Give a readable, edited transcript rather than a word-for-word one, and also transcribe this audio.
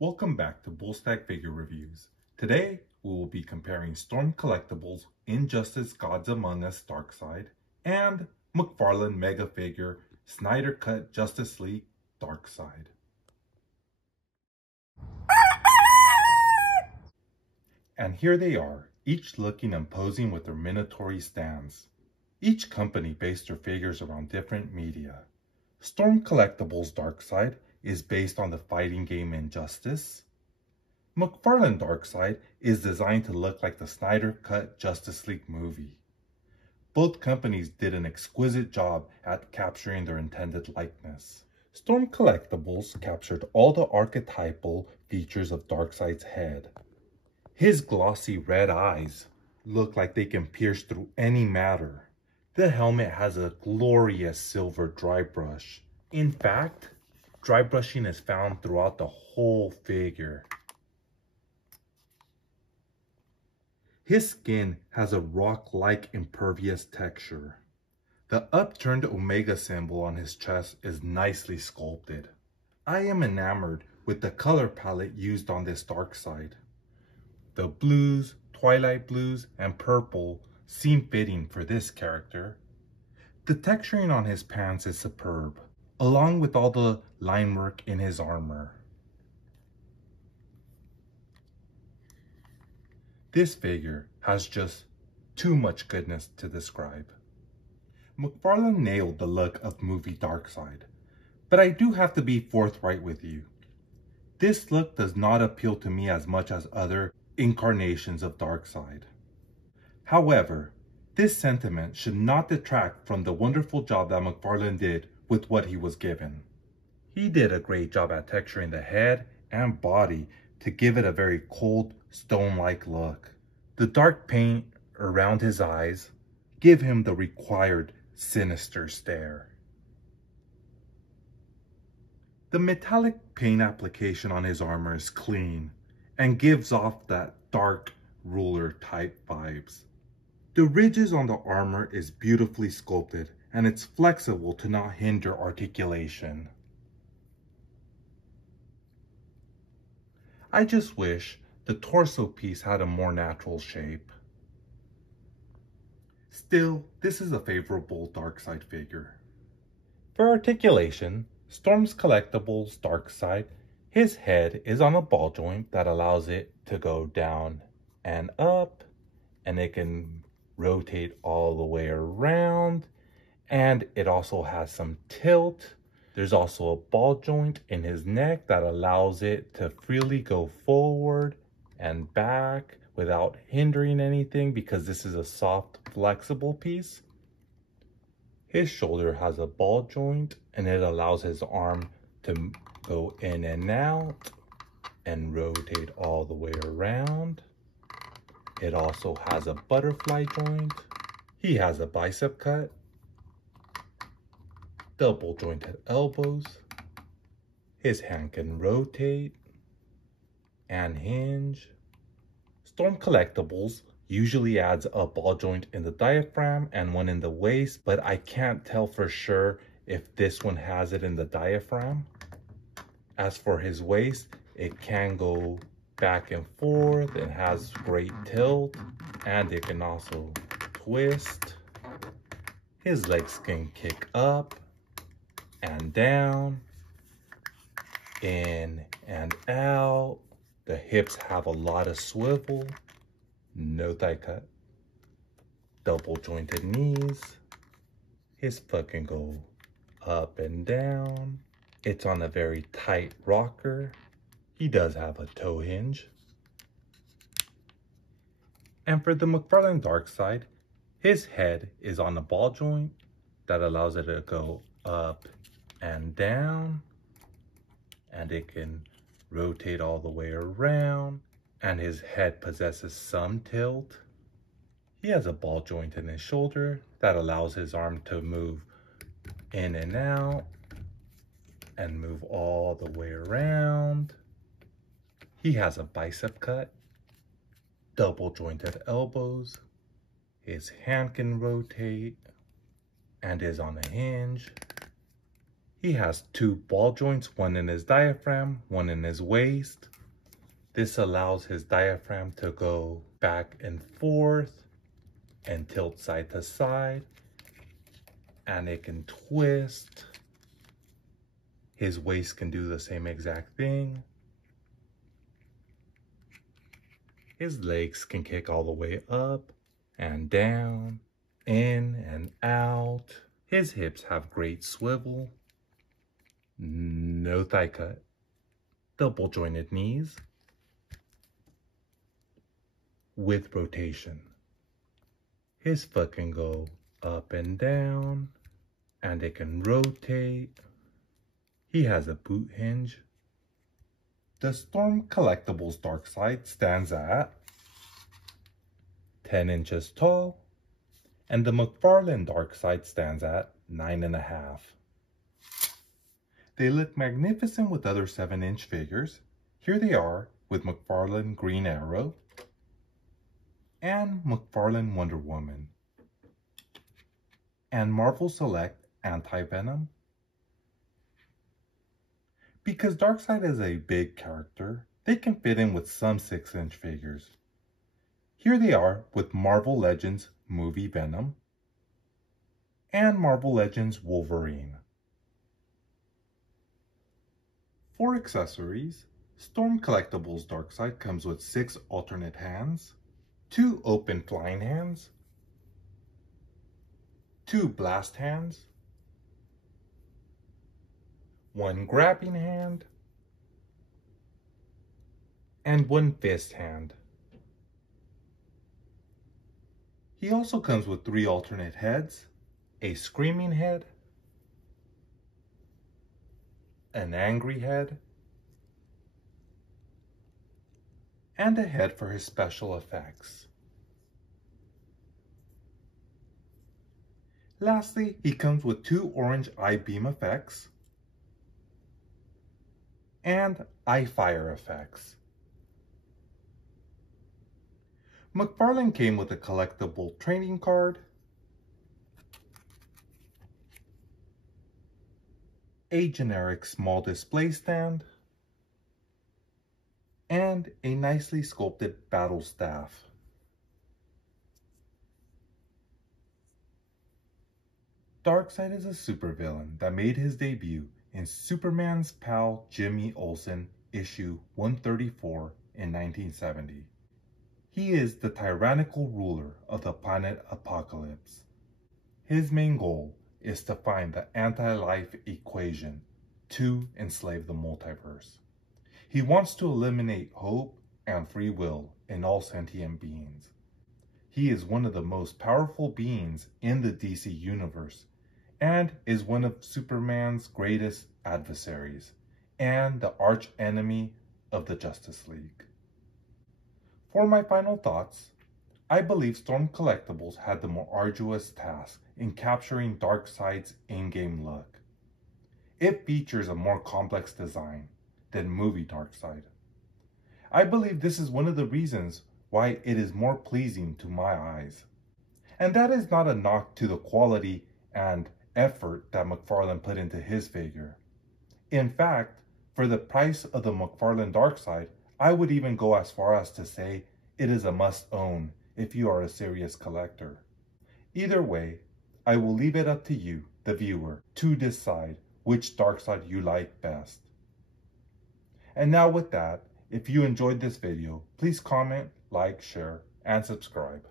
Welcome back to Stag figure reviews. Today we will be comparing Storm Collectibles Injustice Gods Among Us Darkseid and McFarlane Mega Figure Snyder Cut Justice League Darkseid. And here they are, each looking and posing with their Minotaur stands. Each company based their figures around different media. Storm Collectibles Darkseid is based on the fighting game Injustice. McFarlane Darkseid is designed to look like the Snyder Cut Justice League movie. Both companies did an exquisite job at capturing their intended likeness. Storm Collectibles captured all the archetypal features of Darkseid's head. His glossy red eyes look like they can pierce through any matter. The helmet has a glorious silver dry brush. In fact, dry brushing is found throughout the whole figure. His skin has a rock-like impervious texture. The upturned Omega symbol on his chest is nicely sculpted. I am enamored with the color palette used on this Darkseid. The blues, twilight blues, and purple seem fitting for this character. The texturing on his pants is superb, along with all the line work in his armor. This figure has just too much goodness to describe. McFarlane nailed the look of movie Darkseid, but I do have to be forthright with you. This look does not appeal to me as much as other incarnations of Darkseid. However, this sentiment should not detract from the wonderful job that McFarlane did with what he was given. He did a great job at texturing the head and body to give it a very cold, stone-like look. The dark paint around his eyes give him the required sinister stare. The metallic paint application on his armor is clean and gives off that dark ruler type vibes. The ridges on the armor is beautifully sculpted and it's flexible to not hinder articulation. I just wish the torso piece had a more natural shape. Still, this is a favorable Darkseid figure. For articulation, Storm's Collectibles Darkseid, his head is on a ball joint that allows it to go down and up, and it can rotate all the way around, and it also has some tilt. There's also a ball joint in his neck that allows it to freely go forward and back without hindering anything because this is a soft, flexible piece. His shoulder has a ball joint and it allows his arm to go in and out and rotate all the way around. It also has a butterfly joint. He has a bicep cut, double jointed elbows. His hand can rotate and hinge. Storm Collectibles usually adds a ball joint in the diaphragm and one in the waist, but I can't tell for sure if this one has it in the diaphragm. As for his waist, it can go back and forth, it has great tilt, and it can also twist. His legs can kick up and down, in and out. The hips have a lot of swivel, no thigh cut, double jointed knees. His foot can go up and down. It's on a very tight rocker. He does have a toe hinge. And for the McFarlane Darkseid, his head is on a ball joint that allows it to go up and down, and it can rotate all the way around, and his head possesses some tilt. He has a ball joint in his shoulder that allows his arm to move in and out and move all the way around. He has a bicep cut, double jointed elbows. His hand can rotate and is on a hinge. He has 2 ball joints, one in his diaphragm, one in his waist. This allows his diaphragm to go back and forth and tilt side to side, and it can twist. His waist can do the same exact thing. His legs can kick all the way up and down, in and out. His hips have great swivel, no thigh cut, double jointed knees with rotation. His foot can go up and down, and it can rotate. He has a boot hinge. The Storm Collectibles Darkseid stands at 10 inches tall, and the McFarlane Darkseid stands at 9.5. They look magnificent with other 7-inch figures. Here they are with McFarlane Green Arrow and McFarlane Wonder Woman and Marvel Select Anti-Venom. Because Darkseid is a big character, they can fit in with some 6-inch figures. Here they are with Marvel Legends Movie Venom and Marvel Legends Wolverine. For accessories, Storm Collectibles Darkseid comes with 6 alternate hands, 2 open flying hands, 2 blast hands, 1 grabbing hand, and 1 fist hand. He also comes with 3 alternate heads, a screaming head, an angry head, and a head for his special effects. Lastly, he comes with 2 orange eye beam effects and eye fire effects. McFarlane came with a collectible trading card, a generic small display stand, and a nicely sculpted battle staff. Darkseid is a supervillain that made his debut in Superman's pal Jimmy Olsen issue 134 in 1970. He is the tyrannical ruler of the planet Apocalypse. His main goal is to find the anti-life equation to enslave the multiverse. He wants to eliminate hope and free will in all sentient beings. He is one of the most powerful beings in the DC universe and is one of Superman's greatest adversaries and the arch enemy of the Justice League. For my final thoughts, I believe Storm Collectibles had the more arduous task in capturing Darkseid's in-game look. It features a more complex design than movie Darkseid. I believe this is one of the reasons why it is more pleasing to my eyes. And that is not a knock to the quality and effort that McFarlane put into his figure. In fact, for the price of the McFarlane Darkseid, I would even go as far as to say it is a must-own if you are a serious collector. Either way, I will leave it up to you, the viewer, to decide which Darkseid you like best. And now with that, if you enjoyed this video, please comment, like, share, and subscribe.